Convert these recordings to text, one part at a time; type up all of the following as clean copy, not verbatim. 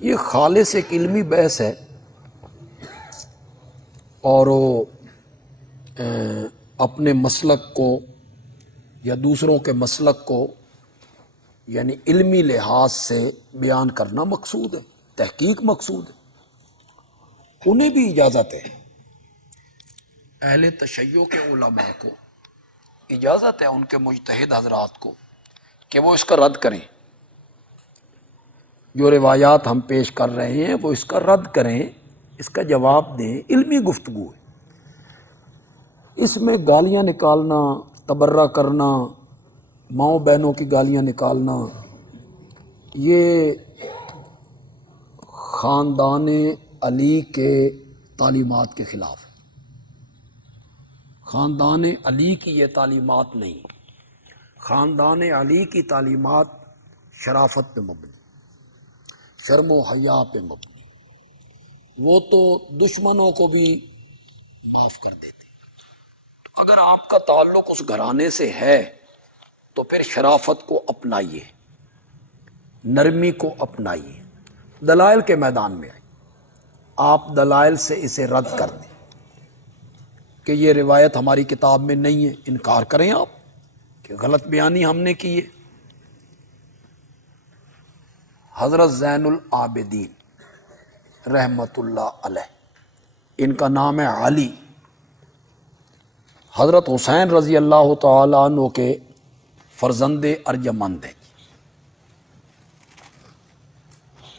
یہ خالص ایک علمی بحث ہے، اور وہ اپنے مسلک کو یا دوسروں کے مسلک کو یعنی علمی لحاظ سے بیان کرنا مقصود ہے، تحقیق مقصود ہے۔ انہیں بھی اجازت ہے، اہل تشیع کے علماء کو اجازت ہے، ان کے مجتہد حضرات کو، کہ وہ اس کا رد کریں۔ جو روایات ہم پیش کر رہے ہیں وہ اس کا رد کریں، اس کا جواب دیں، علمی گفتگو ہے۔ اس میں گالیاں نکالنا، تبرہ کرنا، ماؤں بہنوں کی گالیاں نکالنا، یہ خاندان علی کے تعلیمات کے خلاف ہے۔ خاندان علی کی یہ تعلیمات نہیں، خاندان علی کی تعلیمات شرافت پہ مبنی، شرم و حیا پہ مبنی، وہ تو دشمنوں کو بھی معاف کر دیتے۔ تو اگر آپ کا تعلق اس گھرانے سے ہے تو پھر شرافت کو اپنائیے، نرمی کو اپنائیے، دلائل کے میدان میں آئیے، آپ دلائل سے اسے رد کر دیں کہ یہ روایت ہماری کتاب میں نہیں ہے، انکار کریں آپ کہ غلط بیانی ہم نے کی ہے۔ حضرت زین العابدین رحمت اللہ علیہ، ان کا نام ہے علی، حضرت حسین رضی اللہ تعالی عنہ کے فرزند ارجمند ہیں۔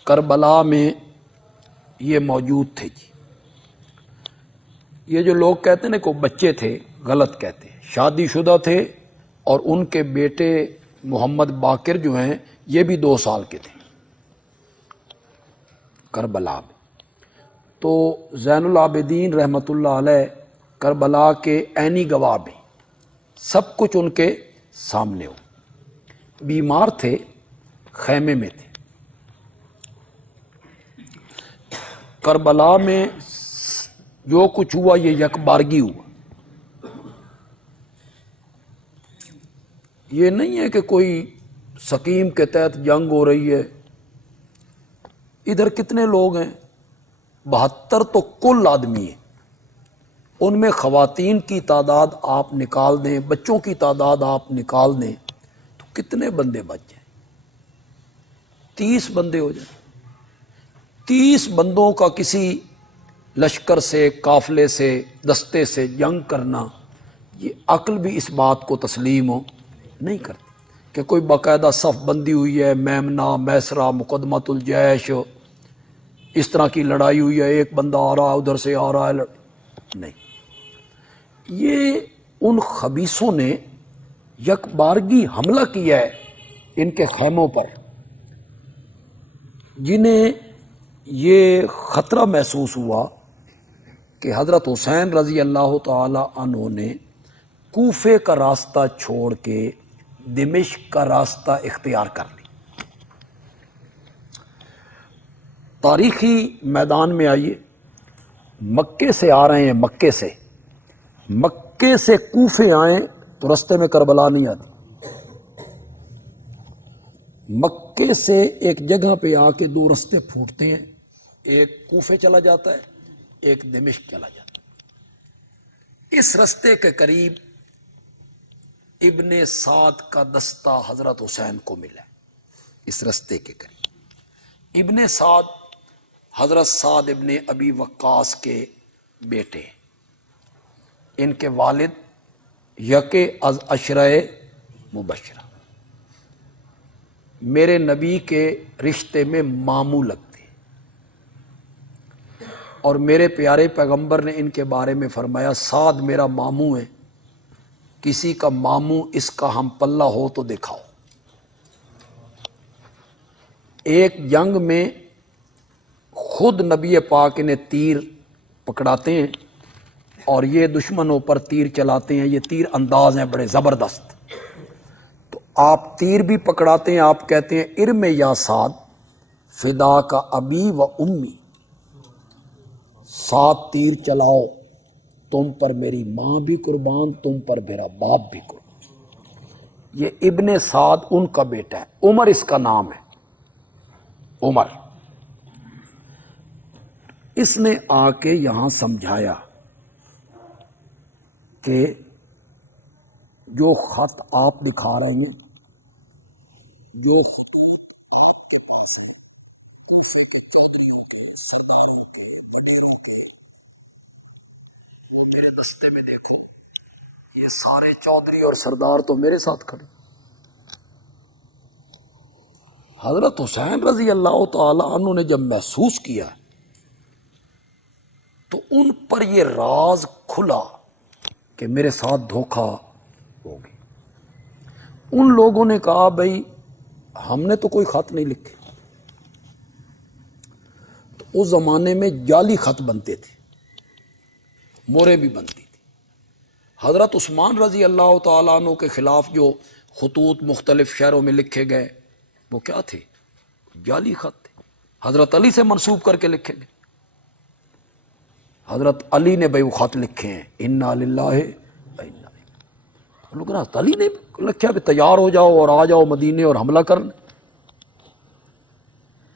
کربلا میں یہ موجود تھے جی۔ یہ جو لوگ کہتے ہیں نا کہ بچے تھے، غلط کہتے ہیں، شادی شدہ تھے، اور ان کے بیٹے محمد باقر جو ہیں یہ بھی 2 سال کے تھے کربلا میں۔ تو زین العابدین رحمت اللہ علیہ کربلا کے عینی گواہ بھی، سب کچھ ان کے سامنے ہو۔ بیمار تھے، خیمے میں تھے۔ کربلا میں جو کچھ ہوا یہ یکبارگی ہوا، یہ نہیں ہے کہ کوئی سکیم کے تحت جنگ ہو رہی ہے۔ ادھر کتنے لوگ ہیں؟ 72 تو کل آدمی ہیں، ان میں خواتین کی تعداد آپ نکال دیں، بچوں کی تعداد آپ نکال دیں تو کتنے بندے بچ جائیں؟ 30 بندے ہو جائیں۔ 30 بندوں کا کسی لشکر سے، قافلے سے، دستے سے جنگ کرنا، یہ عقل بھی اس بات کو تسلیم نہیں کرتی کہ کوئی باقاعدہ صف بندی ہوئی ہے، میمنہ، میسرہ، مقدمۃ الجیش، اس طرح کی لڑائی ہوئی ہے، ایک بندہ آ رہا ہے، ادھر سے آ رہا ہے، نہیں۔ یہ ان خبیثوں نے یک بارگی حملہ کیا ہے ان کے خیموں پر، جنہیں یہ خطرہ محسوس ہوا کہ حضرت حسین رضی اللہ تعالی عنہ نے کوفے کا راستہ چھوڑ کے دمشق کا راستہ اختیار کر لی۔ تاریخی میدان میں آئیے، مکے سے آ رہے ہیں، مکے سے کوفے آئیں تو رستے میں کربلا نہیں آتی۔ مکے سے ایک جگہ پہ آ کے 2 رستے پھوٹتے ہیں، ایک کوفے چلا جاتا ہے، ایک دمشق چلا جاتا ہے۔ اس رستے کے قریب ابن سعد کا دستہ حضرت حسین کو ملا، اس رستے کے قریب۔ ابن سعد حضرت سعد ابن ابی وقاص کے بیٹے، ان کے والد یکے از عشرہ مبشرہ، میرے نبی کے رشتے میں ماموں لگتے، اور میرے پیارے پیغمبر نے ان کے بارے میں فرمایا سعد میرا ماموں ہے، کسی کا ماموں اس کا ہم پلہ ہو تو دکھاؤ۔ ایک جنگ میں خود نبی پاک نے تیر پکڑاتے ہیں اور یہ دشمنوں پر تیر چلاتے ہیں، یہ تیر انداز ہیں بڑے زبردست، تو آپ تیر بھی پکڑاتے ہیں، آپ کہتے ہیں ارم یا سعد فدا کا ابی و امی، سعد تیر چلاؤ، تم پر میری ماں بھی قربان، تم پر میرا باپ بھی قربان۔ یہ ابن سعد ان کا بیٹا ہے، عمر اس کا نام ہے، عمر۔ اس نے آ کے یہاں سمجھایا کہ جو خط آپ دکھا رہے ہیں جو آپ کے پاس ہے کے چودھریوں کے سرداروں کے پٹیلوں کے وہ میرے دستے میں دیکھو، یہ سارے چودھری اور سردار تو میرے ساتھ کھڑے. حضرت حسین رضی اللہ تعالی عنہ نے جب محسوس کیا تو ان پر یہ راز کھلا کہ میرے ساتھ دھوکہ ہو گیا. ان لوگوں نے کہا بھائی ہم نے تو کوئی خط نہیں لکھے. تو اس زمانے میں جعلی خط بنتے تھے، مورے بھی بنتی تھی. حضرت عثمان رضی اللہ تعالیٰ عنہ کے خلاف جو خطوط مختلف شہروں میں لکھے گئے وہ کیا تھے؟ جعلی خط تھے، حضرت علی سے منسوب کر کے لکھے گئے. حضرت علی نے بھائی وہ خط لکھے ہیں انا للہ و انا الیہ. لوگ حضرت علی نے لکھا کہ تیار ہو جاؤ اور آ جاؤ مدینے اور حملہ کرنے.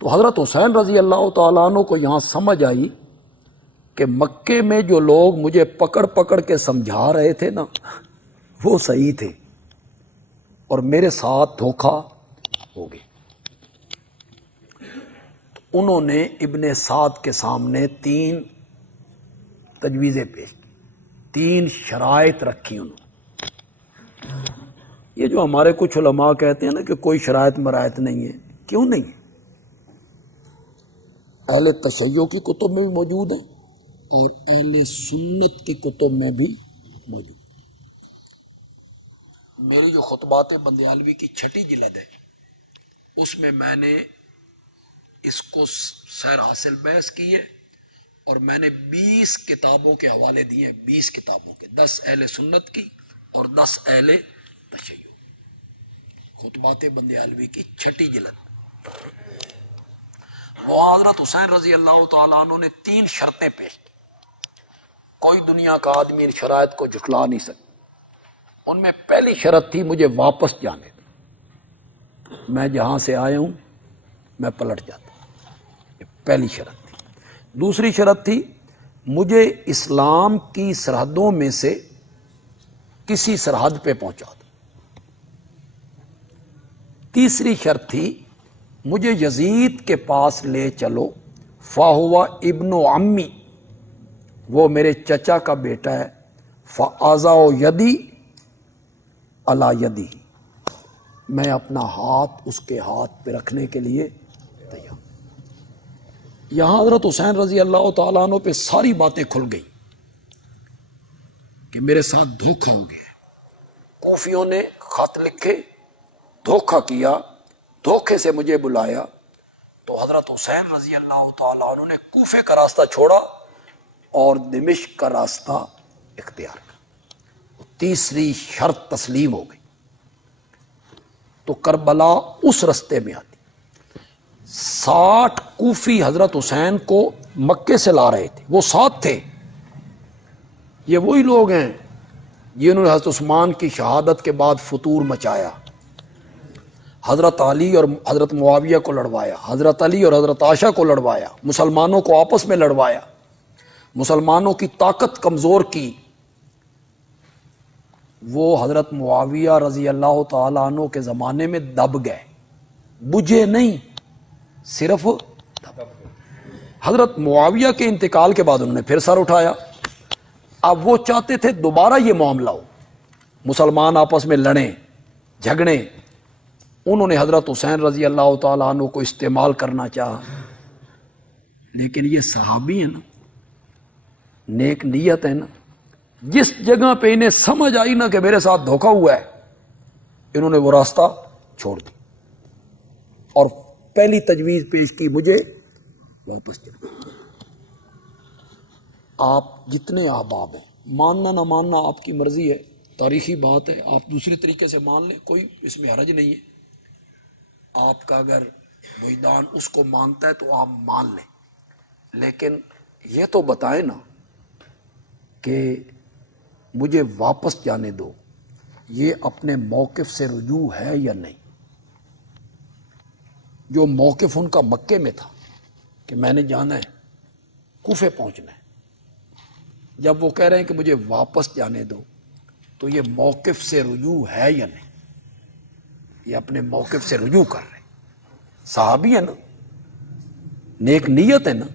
تو حضرت حسین رضی اللہ تعالیٰ عنہ کو یہاں سمجھ آئی کہ مکے میں جو لوگ مجھے پکڑ پکڑ کے سمجھا رہے تھے نا وہ صحیح تھے اور میرے ساتھ دھوکہ ہو گیا. انہوں نے ابن سعد کے سامنے 3 تجویزیں پیش کی، 3 شرائط رکھی انہوں نے. یہ جو ہمارے کچھ علماء کہتے ہیں نا کہ کوئی شرائط مرائط نہیں ہے، کیوں نہیں ہے؟ اہل تشیع کی کتب میں بھی موجود ہیں اور اہل سنت کی کتب میں بھی موجود. میری جو خطبات بندیالوی کی 6 جلد ہے اس میں نے اس کو سیر حاصل بحث کی ہے اور میں نے 20 کتابوں کے حوالے دیے ہیں، 20 کتابوں کے، 10 اہل سنت کی اور 10 اہل تشیع. خطبات بندیالوی کی 6 جلد. وہ حضرت حسین رضی اللہ تعالیٰ عنہ نے 3 شرطیں پیش کی. کوئی دنیا کا آدمی ان شرائط کو جھٹلا نہیں سکتا. ان میں پہلی شرط تھی مجھے واپس جانے دیں، میں جہاں سے آیا ہوں میں پلٹ جاتا. یہ پہلی شرط تھی. دوسری شرط تھی مجھے اسلام کی سرحدوں میں سے کسی سرحد پہ پہنچا دو. تیسری شرط تھی مجھے یزید کے پاس لے چلو، فاہوا ابن عمی، وہ میرے چچا کا بیٹا ہے، فآزا یدی علی یدی، میں اپنا ہاتھ اس کے ہاتھ پہ رکھنے کے لیے تیار. یہاں حضرت حسین رضی اللہ تعالیٰ عنہ پہ ساری باتیں کھل گئی کہ میرے ساتھ دھوکہ ہو گیا. کوفیوں نے خط لکھے، دھوکہ کیا، دھوکے سے مجھے بلایا. تو حضرت حسین رضی اللہ تعالیٰ عنہ نے کوفے کا راستہ چھوڑا اور دمشق کا راستہ اختیار کیا. تیسری شرط تسلیم ہو گئی. تو کربلا اس رستے میں آتی. 60 کوفی حضرت حسین کو مکے سے لا رہے تھے، وہ ساتھ تھے. یہ وہی لوگ ہیں جنہوں نے حضرت عثمان کی شہادت کے بعد فتور مچایا، حضرت علی اور حضرت معاویہ کو لڑوایا، حضرت علی اور حضرت عائشہ کو لڑوایا، مسلمانوں کو آپس میں لڑوایا، مسلمانوں کی طاقت کمزور کی. وہ حضرت معاویہ رضی اللہ تعالیٰ عنہ کے زمانے میں دب گئے، بجھے نہیں، صرف دب. حضرت معاویہ کے انتقال کے بعد انہوں نے پھر سر اٹھایا. اب وہ چاہتے تھے دوبارہ یہ معاملہ ہو، مسلمان آپس میں لڑیں جھگڑیں. انہوں نے حضرت حسین رضی اللہ تعالیٰ عنہ کو استعمال کرنا چاہا، لیکن یہ صحابی ہیں نا، نیک نیت ہے نا. جس جگہ پہ انہیں سمجھ آئی نا کہ میرے ساتھ دھوکہ ہوا ہے، انہوں نے وہ راستہ چھوڑ دی اور پہلی تجویز پیش کی مجھے واپس جانا. آپ جتنے احباب ہیں، ماننا نہ ماننا آپ کی مرضی ہے، تاریخی بات ہے، آپ دوسری طریقے سے مان لیں، کوئی اس میں حرج نہیں ہے. آپ کا اگر وجدان اس کو مانتا ہے تو آپ مان لیں، لیکن یہ تو بتائیں نا کہ مجھے واپس جانے دو، یہ اپنے موقف سے رجوع ہے یا نہیں. جو موقف ان کا مکے میں تھا کہ میں نے جانا ہے، کوفے پہنچنا ہے. جب وہ کہہ رہے ہیں کہ مجھے واپس جانے دو تو یہ موقف سے رجوع ہے یا نہیں؟ یہ اپنے موقف سے رجوع کر رہے ہیں. صحابی ہے نا, نیک نیت ہے نا,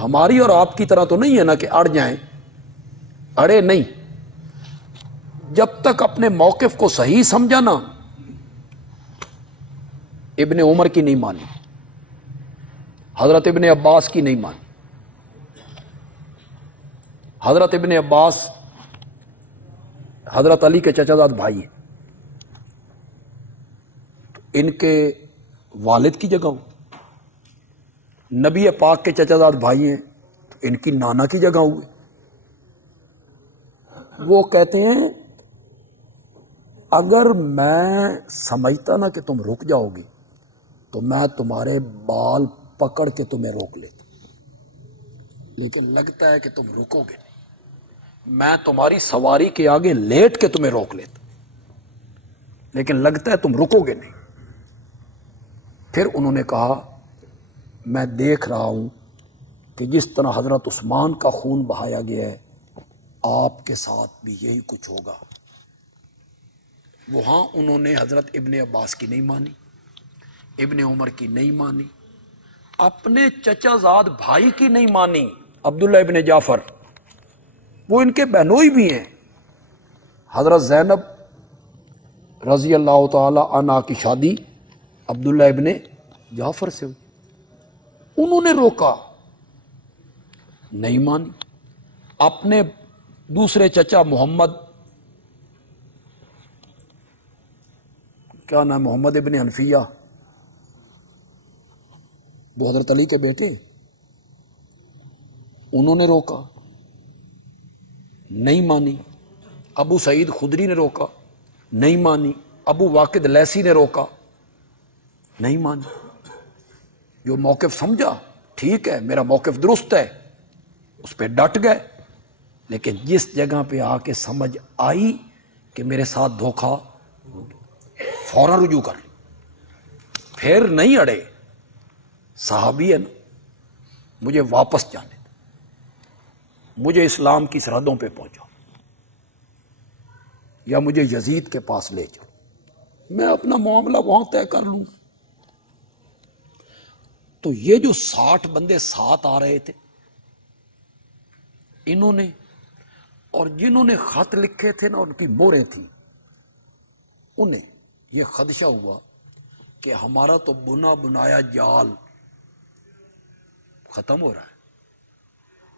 ہماری اور آپ کی طرح تو نہیں ہے نا کہ اڑ جائیں. اڑے نہیں, جب تک اپنے موقف کو صحیح سمجھا نا. ابن عمر کی نہیں مانی, حضرت ابن عباس کی نہیں مانی. حضرت ابن عباس حضرت علی کے چچا زاد بھائی ہیں, تو ان کے والد کی جگہ ہوں. نبی پاک کے چچا زاد بھائی ہیں تو ان کی نانا کی جگہ ہوئے. وہ کہتے ہیں اگر میں سمجھتا نا کہ تم رک جاؤ گی تو میں تمہارے بال پکڑ کے تمہیں روک لیتا, لیکن لگتا ہے کہ تم رکو گے نہیں. میں تمہاری سواری کے آگے لیٹ کے تمہیں روک لیتا, لیکن لگتا ہے تم رکو گے نہیں. پھر انہوں نے کہا میں دیکھ رہا ہوں کہ جس طرح حضرت عثمان کا خون بہایا گیا ہے آپ کے ساتھ بھی یہی کچھ ہوگا. وہاں انہوں نے حضرت ابن عباس کی نہیں مانی, ابن عمر کی نہیں مانی, اپنے چچا زاد بھائی کی نہیں مانی. عبداللہ ابن جعفر وہ ان کے بہنوئی بھی ہیں. حضرت زینب رضی اللہ تعالی عنہا کی شادی عبداللہ ابن جعفر سے ہوئی. انہوں نے روکا, نہیں مانی. اپنے دوسرے چچا محمد, کیا نام, محمد ابن حنفیہ, وہ حضرت علی کے بیٹے, انہوں نے روکا, نہیں مانی. ابو سعید خدری نے روکا, نہیں مانی. ابو واقد لیثی نے روکا, نہیں مانی. جو موقف سمجھا ٹھیک ہے, میرا موقف درست ہے, اس پہ ڈٹ گئے. لیکن جس جگہ پہ آ کے سمجھ آئی کہ میرے ساتھ دھوکا, فوراً رجوع کر, پھر نہیں اڑے. صحابی ہے نا, مجھے واپس جانے دو, مجھے اسلام کی سرحدوں پہ پہنچاؤ, یا مجھے یزید کے پاس لے چلو, میں اپنا معاملہ وہاں طے کر لوں. تو یہ جو 60 بندے ساتھ آ رہے تھے, انہوں نے, اور جنہوں نے خط لکھے تھے نا ان کی موریں تھیں, انہیں یہ خدشہ ہوا کہ ہمارا تو بنا بنایا جال ختم ہو رہا ہے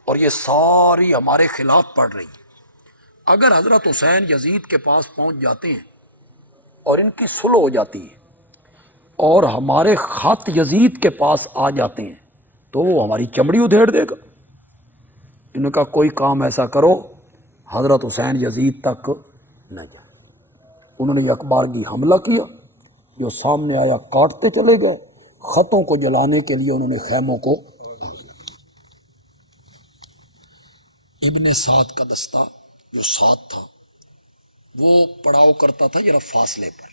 اور یہ ساری ہمارے خلاف پڑ رہی ہے. اگر حضرت حسین یزید کے پاس پہنچ جاتے ہیں اور ان کی صلح ہو جاتی ہے اور ہمارے خط یزید کے پاس آ جاتے ہیں تو وہ ہماری چمڑی ادھیڑ دے گا. انہوں نے کہا کوئی کام ایسا کرو حضرت حسین یزید تک نہ جائے. انہوں نے یکبارگی حملہ کیا, جو سامنے آیا کاٹتے چلے گئے. خطوں کو جلانے کے لیے انہوں نے خیموں کو, ابن سعد کا دستہ جو ساتھ تھا وہ پڑاؤ کرتا تھا ذرا فاصلے پر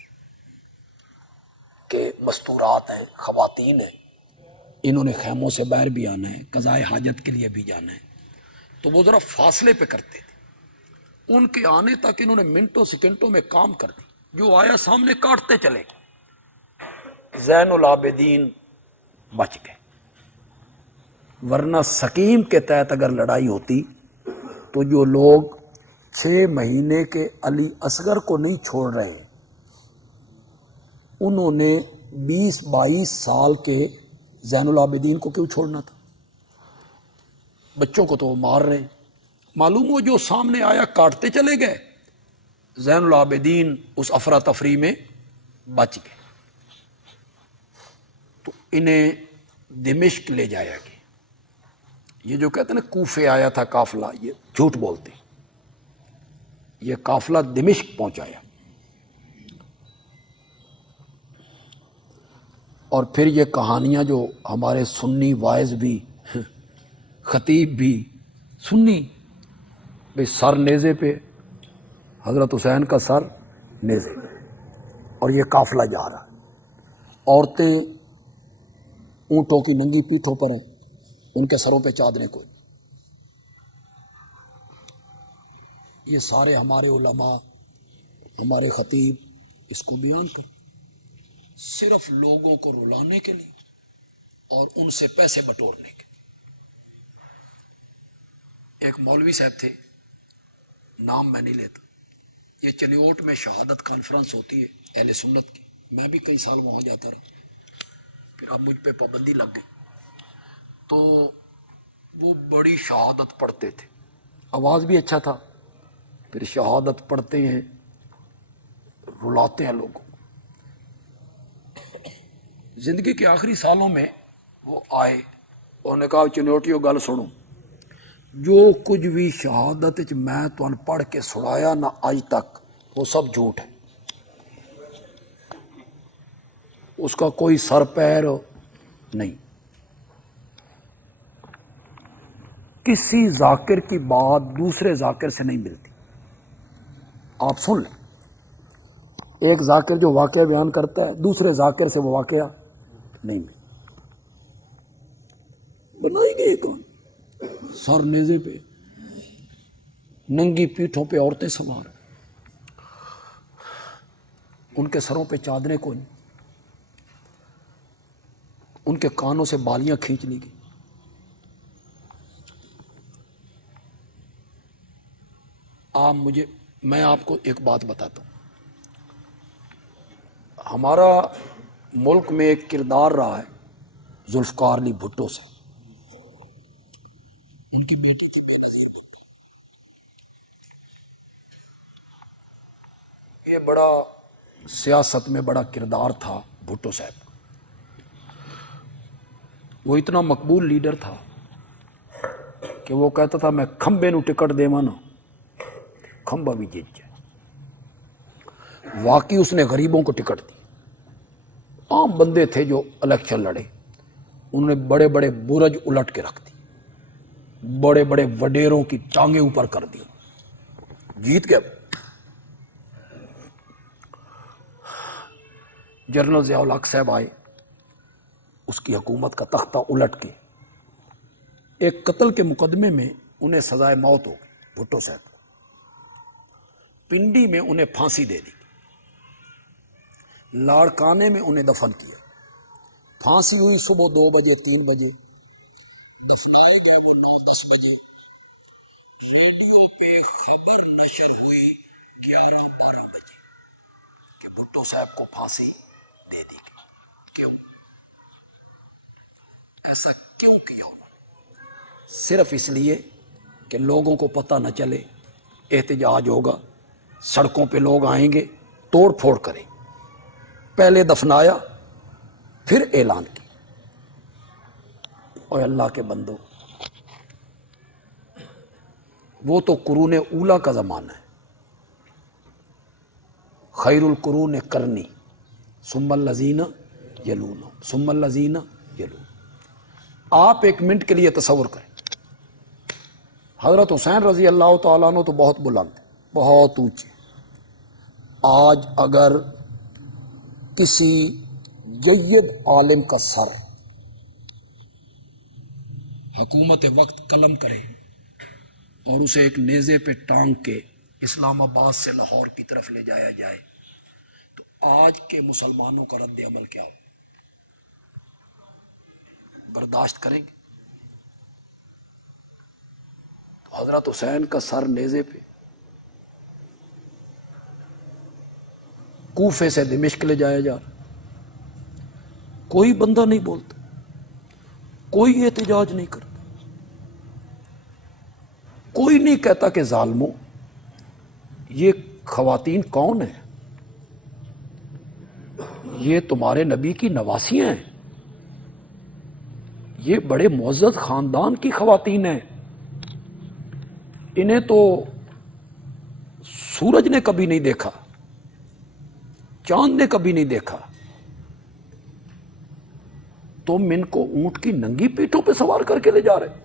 کہ مستورات ہیں, خواتین ہیں, انہوں نے خیموں سے باہر بھی آنا ہے, قضائے حاجت کے لیے بھی جانا ہے, تو وہ ذرا فاصلے پہ کرتے تھے. ان کے آنے تک انہوں نے منٹوں سیکنڈوں میں کام کر دی, جو آیا سامنے کاٹتے چلے. زین العابدین بچ گئے, ورنہ سکیم کے تحت اگر لڑائی ہوتی تو جو لوگ 6 مہینے کے علی اصغر کو نہیں چھوڑ رہے, انہوں نے 20-22 سال کے زین العابدین کو کیوں چھوڑنا تھا؟ بچوں کو تو وہ مار رہے ہیں. معلوم ہو جو سامنے آیا کاٹتے چلے گئے. زین العابدین اس افراتفری میں بچ گئے. تو انہیں دمشق لے جایا گیا. یہ جو کہتے ہیں نا کوفے آیا تھا قافلہ, یہ جھوٹ بولتے. یہ قافلہ دمشق پہنچایا. اور پھر یہ کہانیاں جو ہمارے سنی وائز بھی, خطیب بھی سنی, بھئی سر نیزے پہ, حضرت حسین کا سر نیزے پہ, اور یہ قافلہ جا رہا. عورتیں اونٹوں کی ننگی پیٹھوں پر ہیں, ان کے سروں پہ چادریں کوئی نہیں۔ یہ سارے ہمارے علماء، ہمارے خطیب اس کو بیان کر، صرف لوگوں کو رلانے کے لیے اور ان سے پیسے بٹورنے کے۔ ایک مولوی صاحب تھے، نام میں نہیں لیتا، یہ چنیوٹ میں شہادت کانفرنس ہوتی ہے اہل سنت کی، میں بھی کئی سال وہاں جاتا رہا، پھر اب مجھ پہ پابندی لگ گئی، تو وہ بڑی شہادت پڑھتے تھے، آواز بھی اچھا تھا، پھر شہادت پڑھتے ہیں، رلاتے ہیں لوگوں۔ زندگی کے آخری سالوں میں وہ آئے، انہوں نے کہا چنوٹیو گل سنو، جو کچھ بھی شہادت میں تمہیں پڑھ کے سنایا نہ آج تک، وہ سب جھوٹ ہے، اس کا کوئی سر پیر نہیں۔ کسی ذاکر کی بات دوسرے ذاکر سے نہیں ملتی، آپ سن لیں، ایک ذاکر جو واقعہ بیان کرتا ہے دوسرے ذاکر سے وہ واقعہ نہیں ملتا۔ بنائی گئی کون؟ سر نیزے پہ، ننگی پیٹھوں پہ عورتیں سوار، ان کے سروں پہ چادریں کوئی نہیں، ان کے کانوں سے بالیاں کھینچ لی گئی۔ میں آپ کو ایک بات بتاتا ہوں، ہمارا ملک میں ایک کردار رہا ہے ذوالفقار علی بھٹو سے، ان کی بیٹی تھی، یہ بڑا سیاست میں بڑا کردار تھا بھٹو صاحب کا، وہ اتنا مقبول لیڈر تھا کہ وہ کہتا تھا میں کھمبے نو ٹکٹ دیواں نا کھمبا بھی جیت جائے۔ واقعی اس نے غریبوں کو ٹکٹ دی، عام بندے تھے جو الیکشن لڑے، انہوں نے بڑے بڑے برج الٹ کے رکھ دی، بڑے بڑے وڈیروں کی ٹانگیں اوپر کر دی، جیت گئے۔ جنرل ضیاء الحق صاحب آئے، اس کی حکومت کا تختہ الٹ کے ایک قتل کے مقدمے میں انہیں سزائے موت ہو گئی، بھٹو صاحب کو پنڈی میں انہیں پھانسی دے دی، لاڑکانے میں انہیں دفن کیا، پھانسی ہوئی صبح 2 بجے 3 بجے، دفنائے گئے وہ 9-10 بجے، ریڈیو پہ خبر نشر ہوئی 11-12 بجے کہ بھٹو صاحب کو پھانسی دے دی گئی۔ کیوں؟ ایسا کیوں کیا؟ صرف اس لیے کہ لوگوں کو پتہ نہ چلے، احتجاج ہوگا، سڑکوں پہ لوگ آئیں گے، توڑ پھوڑ کریں، پہلے دفنایا پھر اعلان کیا۔ اور اللہ کے بندو، وہ تو قرون اولا کا زمانہ ہے، خیر القرون قرنی ثم الذین یلونہم ثم الذین یلونہم۔ آپ ایک منٹ کے لیے تصور کریں، حضرت حسین رضی اللہ تعالیٰ عنہ تو بہت بلند، بہت اونچے، آج اگر کسی جید عالم کا سر حکومت وقت قلم کرے اور اسے ایک نیزے پہ ٹانگ کے اسلام آباد سے لاہور کی طرف لے جایا جائے تو آج کے مسلمانوں کا رد عمل کیا ہو؟ برداشت کریں گے؟ تو حضرت حسین کا سر نیزے پہ کوفے سے دمشق لے جایا جا رہا، کوئی بندہ نہیں بولتا، کوئی احتجاج نہیں کرتا، کوئی نہیں کہتا کہ ظالموں یہ خواتین کون ہیں، یہ تمہارے نبی کی نواسیاں ہیں، یہ بڑے معزز خاندان کی خواتین ہیں، انہیں تو سورج نے کبھی نہیں دیکھا، چاند نے کبھی نہیں دیکھا، تم ان کو اونٹ کی ننگی پیٹھوں پہ سوار کر کے لے جا رہے۔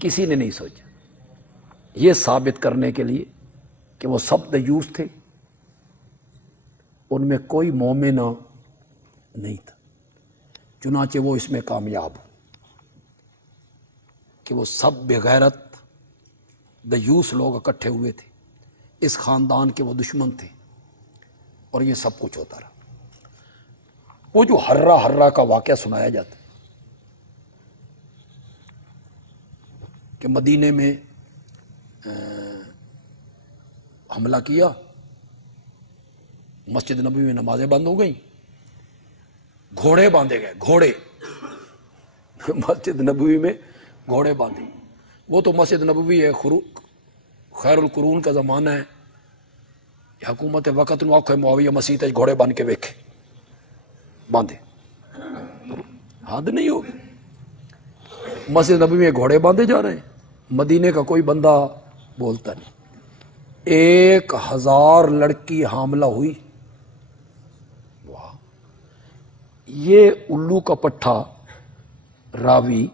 کسی نے نہیں سوچا یہ ثابت کرنے کے لیے کہ وہ سب دیوس تھے، ان میں کوئی مومن نہیں تھا، چنانچہ وہ اس میں کامیاب ہو۔ کہ وہ سب بغیرت دیوس لوگ اکٹھے ہوئے تھے، اس خاندان کے وہ دشمن تھے، اور یہ سب کچھ ہوتا رہا۔ وہ جو ہررا کا واقعہ سنایا جاتا ہے کہ مدینے میں حملہ کیا، مسجد نبوی میں نمازیں بند ہو گئیں، گھوڑے باندھے گئے، گھوڑے مسجد نبوی میں گھوڑے باندھے۔ وہ تو مسجد نبوی ہے، خیر القرون کا زمانہ ہے، حکومت وقت نو آکھے معاویہ مسیح تے گھوڑے بن کے ویکھے باندھے، حد نہیں ہوگی۔ مسجد نبوی میں گھوڑے باندھے جا رہے ہیں، مدینے کا کوئی بندہ بولتا نہیں۔ 1000 لڑکی حاملہ ہوئی۔ واہ! یہ الو کا پٹھا راوی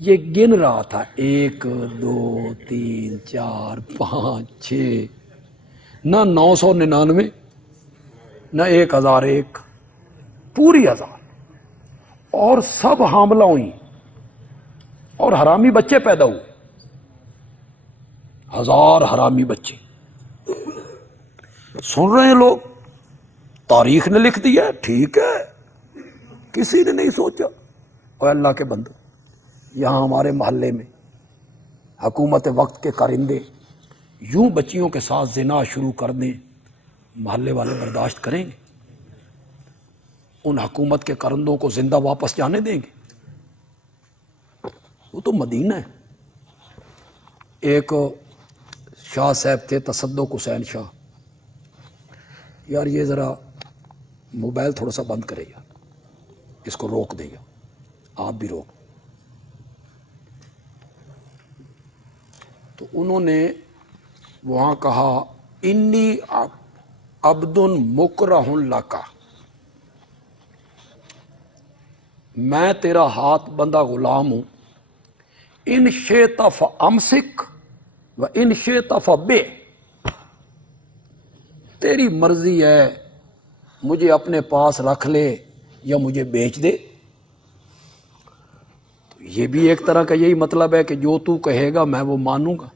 یہ گن رہا تھا، 1 2 3 4 5 6، نہ 999 نہ 1001، پوری 1000، اور سب حاملہ ہوئی اور حرامی بچے پیدا ہوئے، 1000 حرامی بچے۔ سن رہے ہیں لوگ، تاریخ نے لکھ دیا ہے، ٹھیک ہے، کسی نے نہیں سوچا۔ اور اللہ کے بندو، یہاں ہمارے محلے میں حکومت وقت کے کارندے یوں بچیوں کے ساتھ زنا شروع کر دیں، محلے والے برداشت کریں گے؟ ان حکومت کے کارندوں کو زندہ واپس جانے دیں گے؟ وہ تو مدینہ ہے۔ ایک شاہ صاحب تھے، تصدق حسین شاہ، یار یہ ذرا موبائل تھوڑا سا بند کرے یار، اس کو روک دے یار، آپ بھی روک۔ تو انہوں نے وہاں کہا، انی عبد مکرہ لک، میں تیرا ہاتھ بندہ غلام ہوں، ان شئت فامسک و ان شئت فبع، تیری مرضی ہے، مجھے اپنے پاس رکھ لے یا مجھے بیچ دے۔ تو یہ بھی ایک طرح کا یہی مطلب ہے کہ جو تو کہے گا میں وہ مانوں گا۔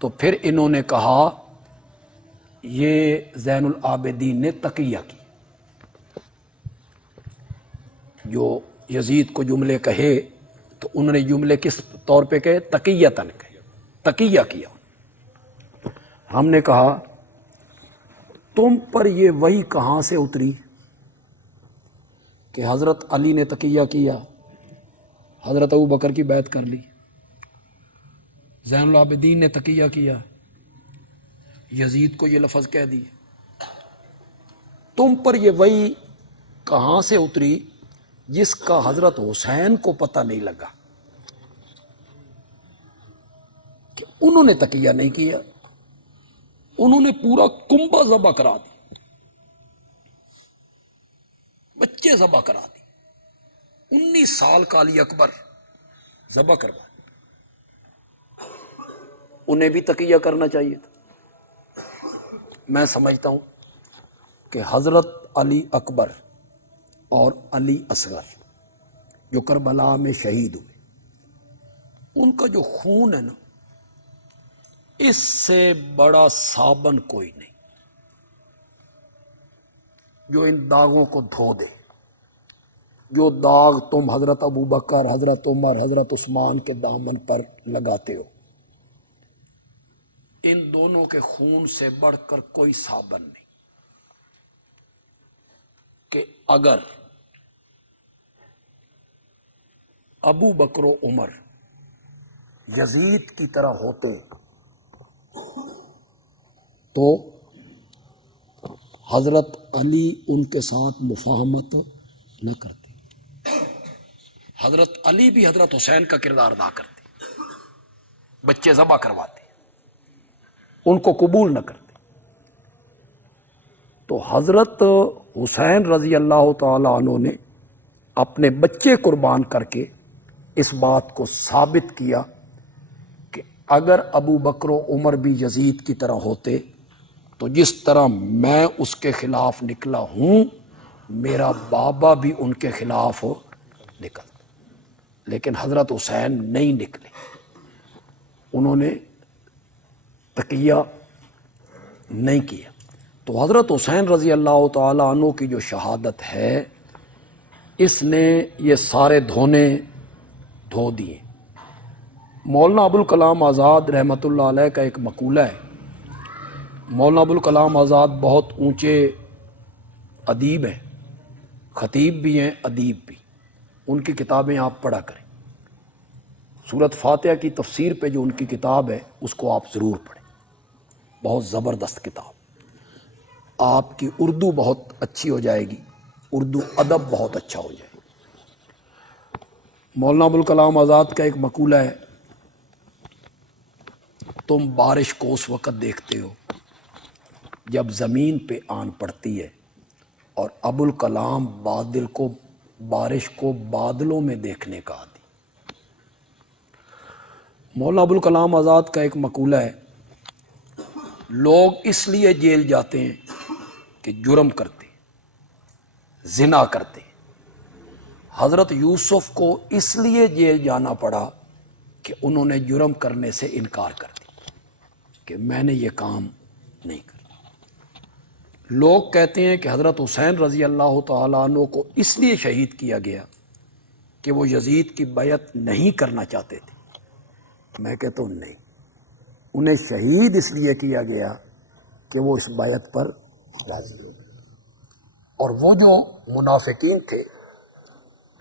تو پھر انہوں نے کہا، یہ زین العابدین نے تقیہ کی، جو یزید کو جملے کہے تو انہوں نے جملے کس طور پہ کہے؟ تقیتاً کہے، تقیہ کیا۔ ہم نے کہا تم پر یہ وحی کہاں سے اتری کہ حضرت علی نے تقیہ کیا، حضرت ابو بکر کی بیعت کر لی، زین العابدین نے تقیہ کیا، یزید کو یہ لفظ کہہ دی، تم پر یہ وحی کہاں سے اتری جس کا حضرت حسین کو پتہ نہیں لگا کہ انہوں نے تقیہ نہیں کیا، انہوں نے پورا کنبہ ذبح کرا دی، بچے ذبح کرا دی، 19 سال کا علی اکبر ذبح کروا۔ انہیں بھی تقیہ کرنا چاہیے تھا۔ میں سمجھتا ہوں کہ حضرت علی اکبر اور علی اصغر جو کربلا میں شہید ہوئے، ان کا جو خون ہے نا، اس سے بڑا صابن کوئی نہیں جو ان داغوں کو دھو دے۔ جو داغ تم حضرت ابو بکر، حضرت عمر، حضرت عثمان کے دامن پر لگاتے ہو، ان دونوں کے خون سے بڑھ کر کوئی صابن نہیں۔ کہ اگر ابو بکر و عمر یزید کی طرح ہوتے تو حضرت علی ان کے ساتھ مفاہمت نہ کرتے، حضرت علی بھی حضرت حسین کا کردار ادا کرتے، بچے ذبح کرواتے، ان کو قبول نہ کرتے۔ تو حضرت حسین رضی اللہ تعالی عنہ نے اپنے بچے قربان کر کے اس بات کو ثابت کیا کہ اگر ابو بکر و عمر بھی یزید کی طرح ہوتے تو جس طرح میں اس کے خلاف نکلا ہوں، میرا بابا بھی ان کے خلاف نکلتا۔ لیکن حضرت حسین نہیں نکلے، انہوں نے تقیہ نہیں کیا۔ تو حضرت حسین رضی اللہ تعالی عنہ کی جو شہادت ہے، اس نے یہ سارے دھونے دھو دیے۔ مولانا ابوالکلام آزاد رحمۃ اللہ علیہ کا ایک مقولہ ہے، مولانا ابوالکلام آزاد بہت اونچے ادیب ہیں، خطیب بھی ہیں، ادیب بھی، ان کی کتابیں آپ پڑھا کریں۔ سورۃ فاتحہ کی تفسیر پہ جو ان کی کتاب ہے اس کو آپ ضرور پڑھیں، بہت زبردست کتاب، آپ کی اردو بہت اچھی ہو جائے گی، اردو ادب بہت اچھا ہو جائے گا۔ مولانا ابوالکلام آزاد کا ایک مقولہ ہے، تم بارش کو اس وقت دیکھتے ہو جب زمین پہ آن پڑتی ہے، اور ابوالکلام بارش کو بادلوں میں دیکھنے کا عادی۔ مولانا ابوالکلام آزاد کا ایک مقولہ ہے، لوگ اس لیے جیل جاتے ہیں کہ جرم کرتے، زنا کرتے۔ حضرت یوسف کو اس لیے جیل جانا پڑا کہ انہوں نے جرم کرنے سے انکار کر دیا کہ میں نے یہ کام نہیں کرنا۔ لوگ کہتے ہیں کہ حضرت حسین رضی اللہ تعالیٰ عنہ کو اس لیے شہید کیا گیا کہ وہ یزید کی بیعت نہیں کرنا چاہتے تھے۔ میں کہتا ہوں نہیں، انہیں شہید اس لیے کیا گیا کہ وہ اس بیعت پر راضی ہو۔ اور وہ جو منافقین تھے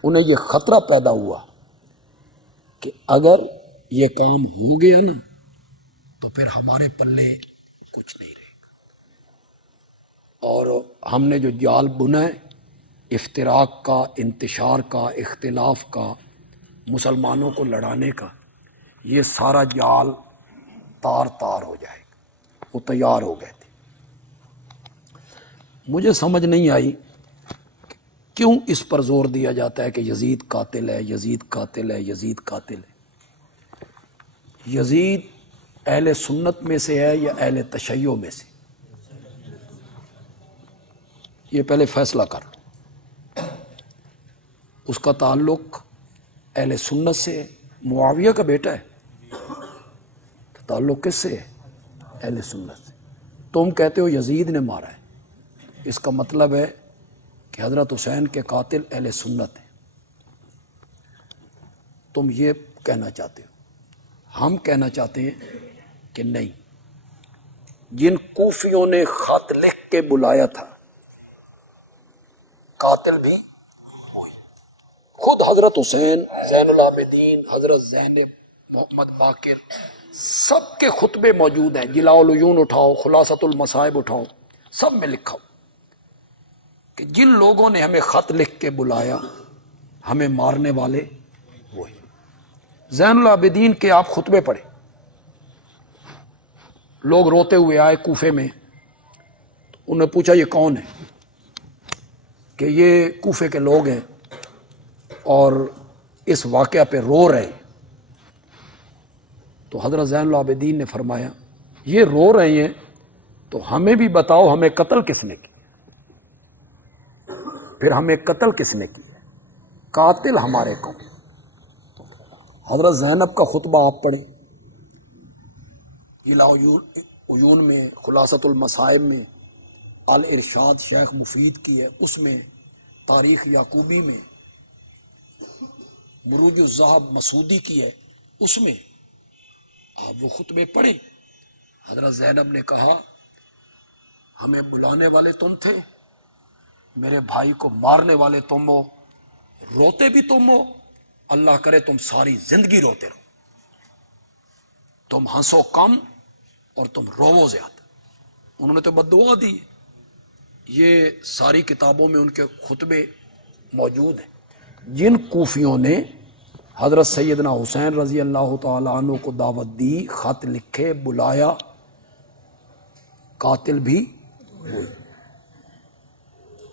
انہیں یہ خطرہ پیدا ہوا کہ اگر یہ کام ہو گیا نا تو پھر ہمارے پلے کچھ نہیں رہے گا، اور ہم نے جو جال بنا ہے افتراق کا، انتشار کا، اختلاف کا، مسلمانوں کو لڑانے کا، یہ سارا جال تار تار ہو جائے گا۔ وہ تیار ہو گئے تھے۔ مجھے سمجھ نہیں آئی کیوں اس پر زور دیا جاتا ہے کہ یزید قاتل ہے، یزید قاتل ہے، یزید قاتل ہے۔ یزید اہل سنت میں سے ہے یا اہل تشیع میں سے؟ یہ پہلے فیصلہ کر لو۔ اس کا تعلق اہل سنت سے ہے، معاویہ کا بیٹا ہے، تو تعلق کس سے ہے؟ اہل سنت سے۔ تم کہتے ہو یزید نے مارا ہے، اس کا مطلب ہے کہ حضرت حسین کے قاتل اہل سنت ہیں۔ تم یہ کہنا چاہتے ہو، ہم کہنا چاہتے ہیں کہ نہیں، جن کوفیوں نے خط لکھ کے بلایا تھا قاتل بھی ہوئی۔ خود حضرت حسین، زین العابدین، حضرت زینب، محمد باقر، سب کے خطبے موجود ہیں، جلاء العیون اٹھاؤ، خلاصۃ المصائب اٹھاؤ، سب میں لکھا ہو کہ جن لوگوں نے ہمیں خط لکھ کے بلایا ہمیں مارنے والے وہی۔ زین العابدین کے آپ خطبے پڑھے، لوگ روتے ہوئے آئے کوفے میں، انہوں نے پوچھا یہ کون ہے؟ کہ یہ کوفے کے لوگ ہیں اور اس واقعہ پہ رو رہے ہیں۔ تو حضرت زین العابدین نے فرمایا یہ رو رہے ہیں تو ہمیں بھی بتاؤ ہمیں قتل کس نے کیا، پھر ہمیں قتل کس نے کیا، قاتل ہمارے کون؟ حضرت زینب کا خطبہ آپ پڑھیں، جلاء العیون میں، خلاصۃ المصائب میں، الارشاد شیخ مفید کی ہے، اس میں تاریخ یعقوبی میں، مروج الذہب مسعودی کی ہے، اس میں آپ وہ خطبے پڑھیں۔ حضرت زینب نے کہا ہمیں بلانے والے تم تھے، میرے بھائی کو مارنے والے تم ہو، روتے بھی تم ہو، اللہ کرے تم ساری زندگی روتے رہو، تم ہنسو کم اور تم روو زیادہ۔ انہوں نے تو بد دعا دی ہے، یہ ساری کتابوں میں ان کے خطبے موجود ہیں۔ جن کوفیوں نے حضرت سیدنا حسین رضی اللہ تعالی عنہ کو دعوت دی، خط لکھے، بلایا، قاتل بھی ہوئے۔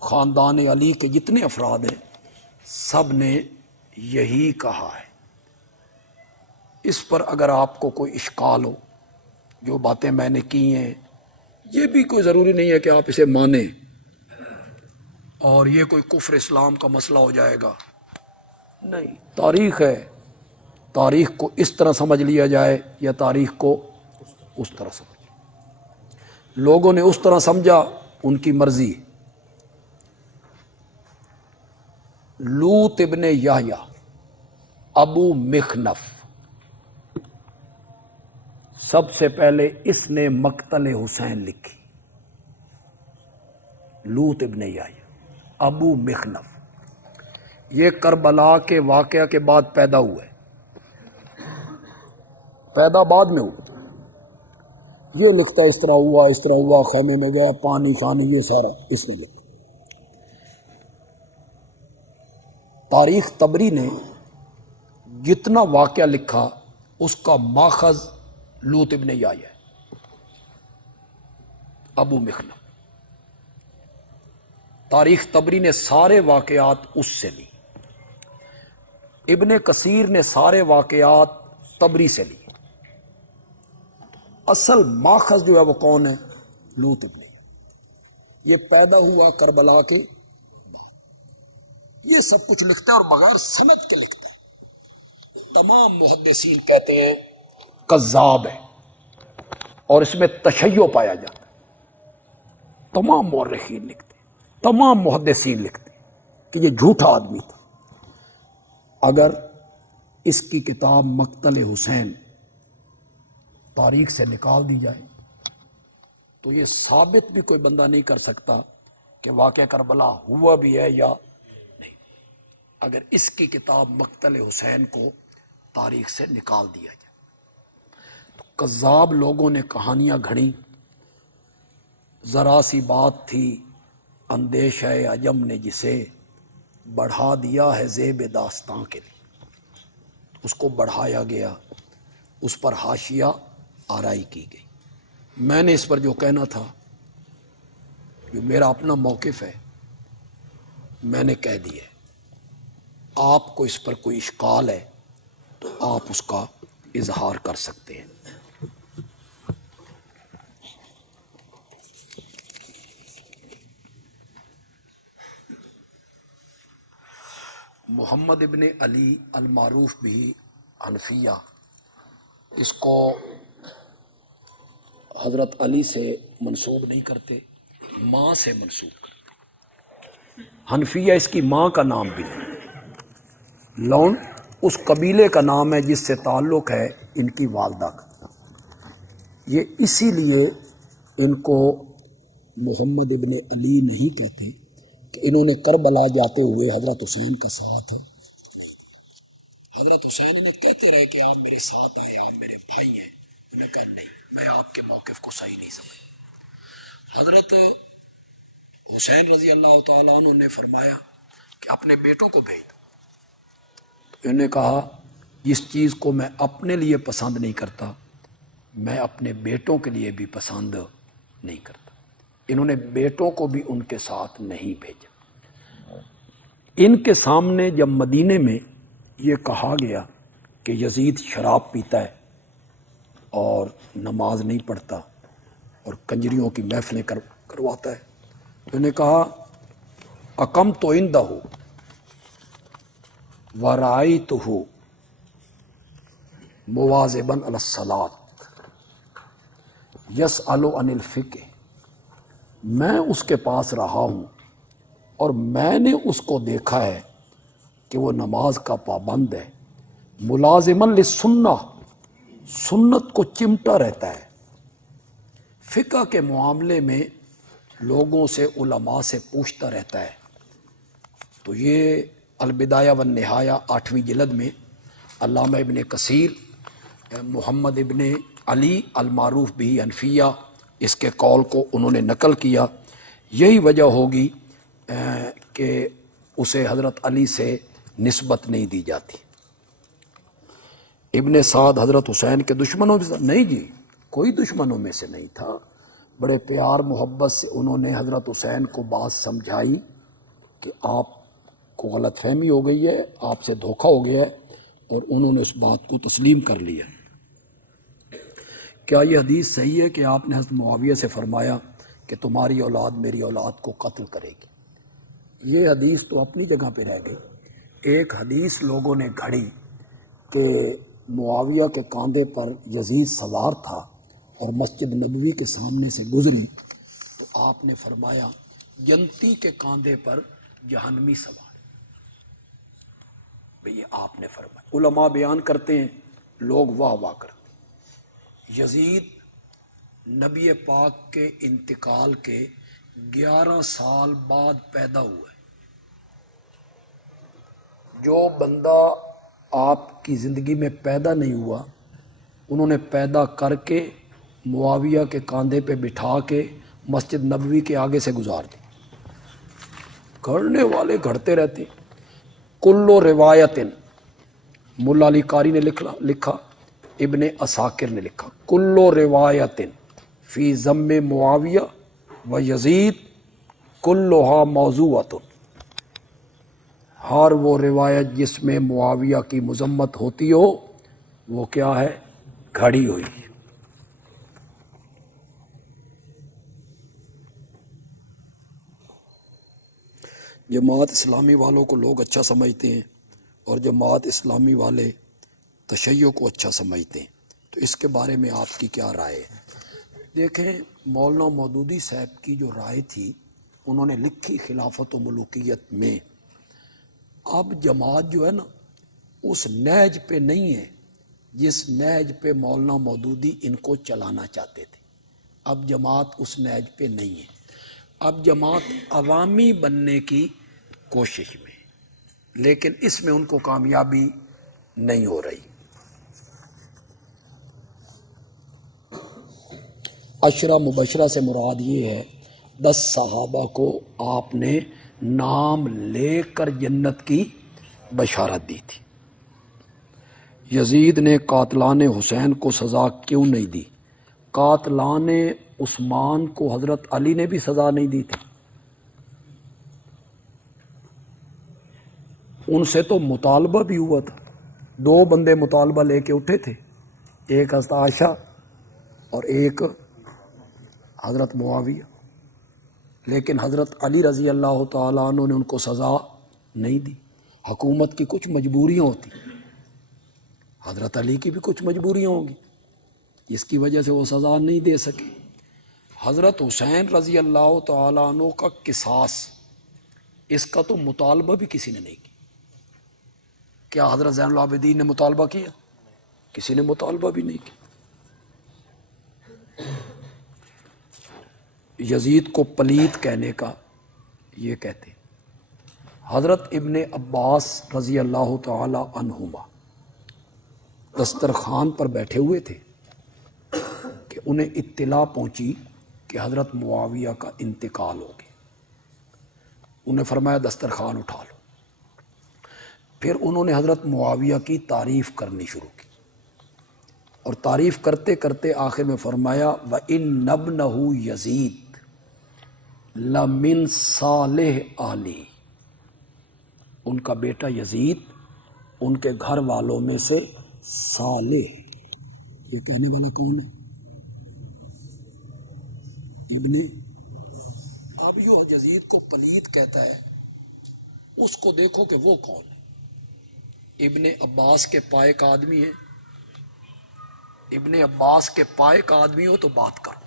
خاندان علی کے جتنے افراد ہیں سب نے یہی کہا ہے۔ اس پر اگر آپ کو کوئی اشکال ہو، جو باتیں میں نے کی ہیں، یہ بھی کوئی ضروری نہیں ہے کہ آپ اسے مانیں اور یہ کوئی کفر اسلام کا مسئلہ ہو جائے گا، نہیں، تاریخ ہے، تاریخ کو اس طرح سمجھ لیا جائے یا تاریخ کو اس طرح سمجھ، لوگوں نے اس طرح سمجھا، ان کی مرضی۔ لوط ابن یحییٰ ابو مخنف، سب سے پہلے اس نے مقتل حسین لکھی۔ لوط ابن یحییٰ ابو مخنف، یہ کربلا کے واقعہ کے بعد پیدا ہوئے، پیدا بعد میں ہوا۔ یہ لکھتا ہے اس طرح ہوا، اس طرح ہوا، خیمے میں گیا، پانی شانی، یہ سارا اس نے لکھا۔ تاریخ طبری نے جتنا واقعہ لکھا اس کا ماخذ لوط ابن یحییٰ ہے، ابو مخنف۔ تاریخ طبری نے سارے واقعات اس سے لی، ابن کثیر نے سارے واقعات طبری سے لی۔ اصل ماخذ جو ہے وہ کون ہے؟ لوط ابن یحییٰ۔ یہ پیدا ہوا کربلا کے بعد، یہ سب کچھ لکھتا ہے اور بغیر سند کے لکھتا ہے۔ تمام محدثین کہتے ہیں کذاب ہے، اور اس میں تشیع پایا جاتا ہے۔ تمام مورخین لکھتے ہیں، تمام محدثین لکھتے ہیں کہ یہ جھوٹا آدمی تھا۔ اگر اس کی کتاب مقتل حسین تاریخ سے نکال دی جائے تو یہ ثابت بھی کوئی بندہ نہیں کر سکتا کہ واقعہ کربلا ہوا بھی ہے یا نہیں، اگر اس کی کتاب مقتل حسین کو تاریخ سے نکال دیا جائے۔ تو کذاب لوگوں نے کہانیاں گھڑی، ذرا سی بات تھی، اندیشہ عجم نے جسے بڑھا دیا ہے زیب داستاں کے لیے، اس کو بڑھایا گیا، اس پر حاشیہ آرائی کی گئی۔ میں نے اس پر جو کہنا تھا، جو میرا اپنا موقف ہے، میں نے کہہ دیا۔ آپ کو اس پر کوئی اشکال ہے تو آپ اس کا اظہار کر سکتے ہیں۔ محمد ابن علی المعروف بھی حنفیہ، اس کو حضرت علی سے منسوب نہیں کرتے، ماں سے منسوب کرتے۔ حنفیہ اس کی ماں کا نام بھی نہیں، لون اس قبیلے کا نام ہے جس سے تعلق ہے ان کی والدہ کا۔ یہ اسی لیے ان کو محمد ابن علی نہیں کہتے کہ انہوں نے کربلا جاتے ہوئے حضرت حسین کا ساتھ۔ حضرت حسین انہیں کہتے رہے کہ آپ میرے ساتھ آئے، آپ میرے بھائی ہیں، انہوں نے کہا نہیں، میں آپ کے موقف کو صحیح نہیں سمجھ۔ حضرت حسین رضی اللہ تعالیٰ عنہ نے فرمایا کہ اپنے بیٹوں کو بھیج دو۔ انہوں نے کہا جس چیز کو میں اپنے لیے پسند نہیں کرتا میں اپنے بیٹوں کے لیے بھی پسند نہیں کرتا۔ انہوں نے بیٹوں کو بھی ان کے ساتھ نہیں بھیجا۔ ان کے سامنے جب مدینے میں یہ کہا گیا کہ یزید شراب پیتا ہے اور نماز نہیں پڑھتا اور کنجریوں کی محفلیں کرواتا ہے، تو انہوں نے کہا اقم تو عندہ ورأیتہ مواظبا علی الصلاۃ یسأل عن الفقہ، میں اس کے پاس رہا ہوں اور میں نے اس کو دیکھا ہے کہ وہ نماز کا پابند ہے، ملازما للسنہ، سنت کو چمٹا رہتا ہے، فقہ کے معاملے میں لوگوں سے، علماء سے پوچھتا رہتا ہے۔ تو یہ البدایہ والنہایہ 8ویں جلد میں علامہ ابن کثیر محمد ابن علی المعروف بھی حنفیہ اس کے قول کو انہوں نے نقل کیا۔ یہی وجہ ہوگی کہ اسے حضرت علی سے نسبت نہیں دی جاتی۔ ابن سعد حضرت حسین کے دشمنوں میں سے نہیں جی، کوئی دشمنوں میں سے نہیں تھا، بڑے پیار محبت سے انہوں نے حضرت حسین کو بات سمجھائی کہ آپ کو غلط فہمی ہو گئی ہے، آپ سے دھوکہ ہو گیا ہے، اور انہوں نے اس بات کو تسلیم کر لیا۔ کیا یہ حدیث صحیح ہے کہ آپ نے حضرت معاویہ سے فرمایا کہ تمہاری اولاد میری اولاد کو قتل کرے گی؟ یہ حدیث تو اپنی جگہ پہ رہ گئی، ایک حدیث لوگوں نے گھڑی کہ معاویہ کے کاندھے پر یزید سوار تھا اور مسجد نبوی کے سامنے سے گزری تو آپ نے فرمایا جنتی کے کاندھے پر جہنمی سوار. یہ آپ نے فرمایا. علماء بیان کرتے ہیں، لوگ واہ واہ کرتے ہیں. یزید نبی پاک کے انتقال کے 11 سال بعد پیدا ہوا ہے. جو بندہ آپ کی زندگی میں پیدا نہیں ہوا انہوں نے پیدا کر کے معاویہ کے کاندھے پہ بٹھا کے مسجد نبوی کے آگے سے گزار دی. گھڑنے والے گھڑتے رہتے. کلو روایت، ملا علی قاری نے لکھا، ابن عساکر نے لکھا، کلو روایت فی ذم معاویہ و یزید کلھا موضوعۃ. ہر وہ روایت جس میں معاویہ کی مذمت ہوتی ہو وہ کیا ہے؟ گھڑی ہوئی. جماعت اسلامی والوں کو لوگ اچھا سمجھتے ہیں اور جماعت اسلامی والے تشیع کو اچھا سمجھتے ہیں. تو اس کے بارے میں آپ کی کیا رائے ہے؟ دیکھیں، مولانا مودودی صاحب کی جو رائے تھی انہوں نے لکھی خلافت و ملوکیت میں. اب جماعت جو ہے نا اس نہج پہ نہیں ہے جس نہج پہ مولانا مودودی ان کو چلانا چاہتے تھے. اب جماعت اس نہج پہ نہیں ہے. اب جماعت عوامی بننے کی کوشش میں، لیکن اس میں ان کو کامیابی نہیں ہو رہی. عشرہ مبشرہ سے مراد یہ ہے 10 صحابہ کو آپ نے نام لے کر جنت کی بشارت دی تھی. یزید نے قاتلان حسین کو سزا کیوں نہیں دی؟ قاتلان عثمان کو حضرت علی نے بھی سزا نہیں دی تھی. ان سے تو مطالبہ بھی ہوا تھا. 2 بندے مطالبہ لے کے اٹھے تھے، ایک حضرت عائشہ اور ایک حضرت معاویہ، لیکن حضرت علی رضی اللہ تعالیٰ عنہ نے ان کو سزا نہیں دی. حکومت کی کچھ مجبوریاں ہوتی، حضرت علی کی بھی کچھ مجبوریاں ہوں گی جس کی وجہ سے وہ سزا نہیں دے سکے. حضرت حسین رضی اللہ تعالیٰ عنہ کا قصاص، اس کا تو مطالبہ بھی کسی نے نہیں کیا. کیا حضرت زین العابدین نے مطالبہ کیا؟ کسی نے مطالبہ بھی نہیں کیا. یزید کو پلیت کہنے کا یہ کہتے. حضرت ابن عباس رضی اللہ تعالی عنہما دسترخوان پر بیٹھے ہوئے تھے کہ انہیں اطلاع پہنچی کہ حضرت معاویہ کا انتقال ہو گیا. انہیں فرمایا دسترخوان اٹھا لو. پھر انہوں نے حضرت معاویہ کی تعریف کرنی شروع کی اور تعریف کرتے کرتے آخر میں فرمایا وَإِنَّ ابْنَهُ یزید لَمِن صالح آلِ. ان کا بیٹا یزید ان کے گھر والوں میں سے صالح. یہ کہنے والا کون ہے؟ ابن. اب جو یزید کو پلیت کہتا ہے اس کو دیکھو کہ وہ کون ہے. ابن عباس کے پائے کا آدمی ہے. ابن عباس کے پائے کا آدمی ہو تو بات کرو.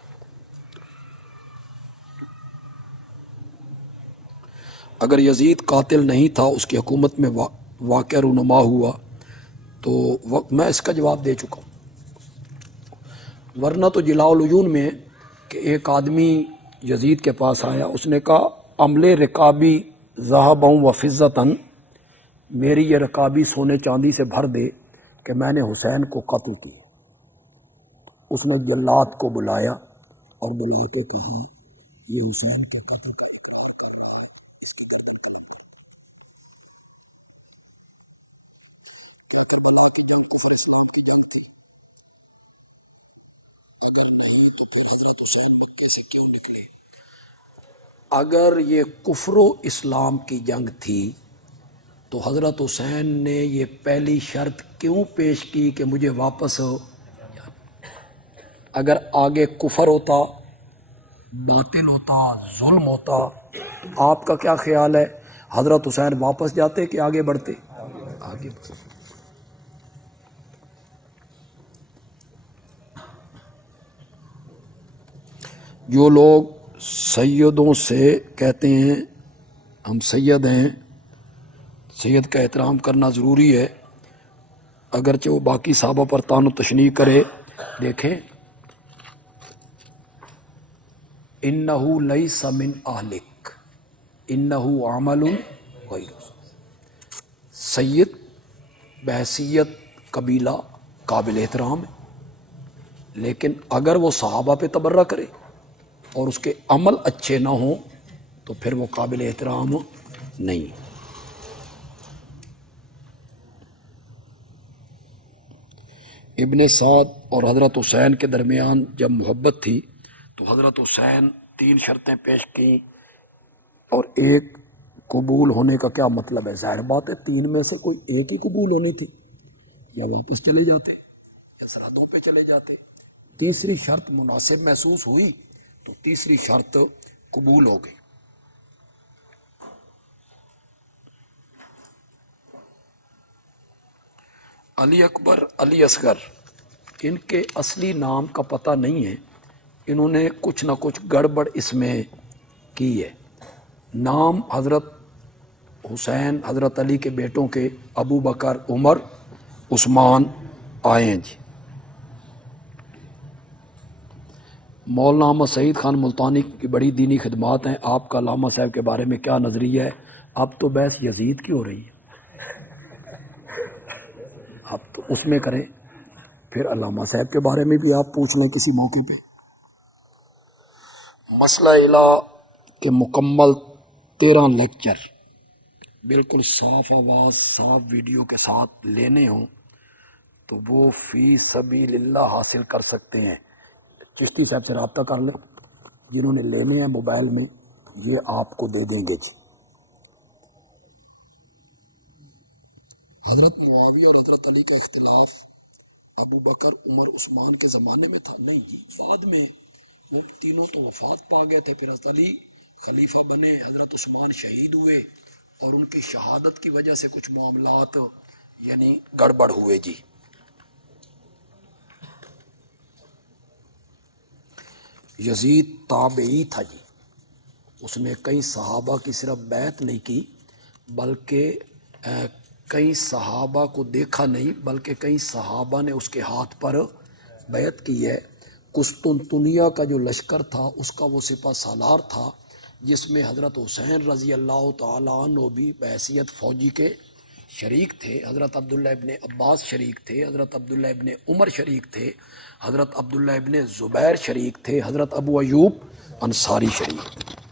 اگر یزید قاتل نہیں تھا، اس کی حکومت میں واقع رونما ہوا تو میں اس کا جواب دے چکا ہوں. ورنہ تو جلاء العیون میں کہ ایک آدمی یزید کے پاس آیا، اس نے کہا عملے رکابی ذہبا و فضۃ، میری یہ رکابی سونے چاندی سے بھر دے کہ میں نے حسین کو قتل کیا. اس نے جلاد کو بلایا اور بلا کے کہا یہ حسین کو قتل. اگر یہ کفر و اسلام کی جنگ تھی تو حضرت حسین نے یہ پہلی شرط کیوں پیش کی کہ مجھے واپس ہو؟ اگر آگے کفر ہوتا، باطل ہوتا، ظلم ہوتا، آپ کا کیا خیال ہے؟ حضرت حسین واپس جاتے کہ آگے بڑھتے؟ آگے جو لوگ سیدوں سے کہتے ہیں ہم سید ہیں، سید کا احترام کرنا ضروری ہے، اگرچہ وہ باقی صحابہ پر طعن و تشنیع کرے. دیکھیں انہو لیس من اہلک انہو عمل غیر. سید بحیثیت قبیلہ قابل احترام ہے، لیکن اگر وہ صحابہ پہ تبرہ کرے اور اس کے عمل اچھے نہ ہوں تو پھر وہ قابل احترام نہیں. ابن سعد اور حضرت حسین کے درمیان جب محبت تھی تو حضرت حسین 3 شرطیں پیش کیں، اور ایک قبول ہونے کا کیا مطلب ہے؟ ظاہر بات ہے 3 میں سے کوئی ایک ہی قبول ہونی تھی، یا واپس چلے جاتے یا سرحدوں پہ چلے جاتے. تیسری شرط مناسب محسوس ہوئی تو تیسری شرط قبول ہو گئی. علی اکبر علی اصغر ان کے اصلی نام کا پتہ نہیں ہے، انہوں نے کچھ نہ کچھ گڑبڑ اس میں کی ہے. نام حضرت حسین حضرت علی کے بیٹوں کے ابو بکر عمر عثمان آئے ہیں جی. مولانا محمد سعید خان ملتانی کی بڑی دینی خدمات ہیں، آپ کا علامہ صاحب کے بارے میں کیا نظریہ ہے؟ اب تو بحث یزید کی ہو رہی ہے، اب تو اس میں کریں، پھر علامہ صاحب کے بارے میں بھی آپ پوچھ لیں کسی موقع پہ. مسئلہ الہ کے مکمل 13 لیکچر بالکل صاف آواز صاف ویڈیو کے ساتھ لینے ہوں تو وہ فی سبیل اللہ حاصل کر سکتے ہیں. چشتی صاحب سے رابطہ کر لیں، جنہوں نے لینے ہیں موبائل میں یہ آپ کو دے دیں گے جی. حضرت معاویہ اور حضرت علی کا اختلاف ابو بکر عمر عثمان کے زمانے میں تھا؟ نہیں جی، بعد میں وہ تینوں تو وفات پا گئے تھے، پھر حضرت علی خلیفہ بنے، حضرت عثمان شہید ہوئے، اور ان کی شہادت کی وجہ سے کچھ معاملات یعنی گڑبڑ ہوئے جی. یزید تابعی تھا جی، اس نے کئی صحابہ کی صرف بیعت نہیں کی بلکہ کئی صحابہ کو دیکھا نہیں بلکہ کئی صحابہ نے اس کے ہاتھ پر بیعت کی ہے. قسطنطنیہ کا جو لشکر تھا اس کا وہ سپہ سالار تھا، جس میں حضرت حسین رضی اللہ تعالیٰ عنہ بھی بحیثیت فوجی کے شریک تھے، حضرت عبداللہ ابن عباس شریک تھے، حضرت عبداللہ ابن عمر شریک تھے، حضرت عبداللہ ابن زبیر شریک تھے، حضرت ابو ایوب انصاری شریک تھے.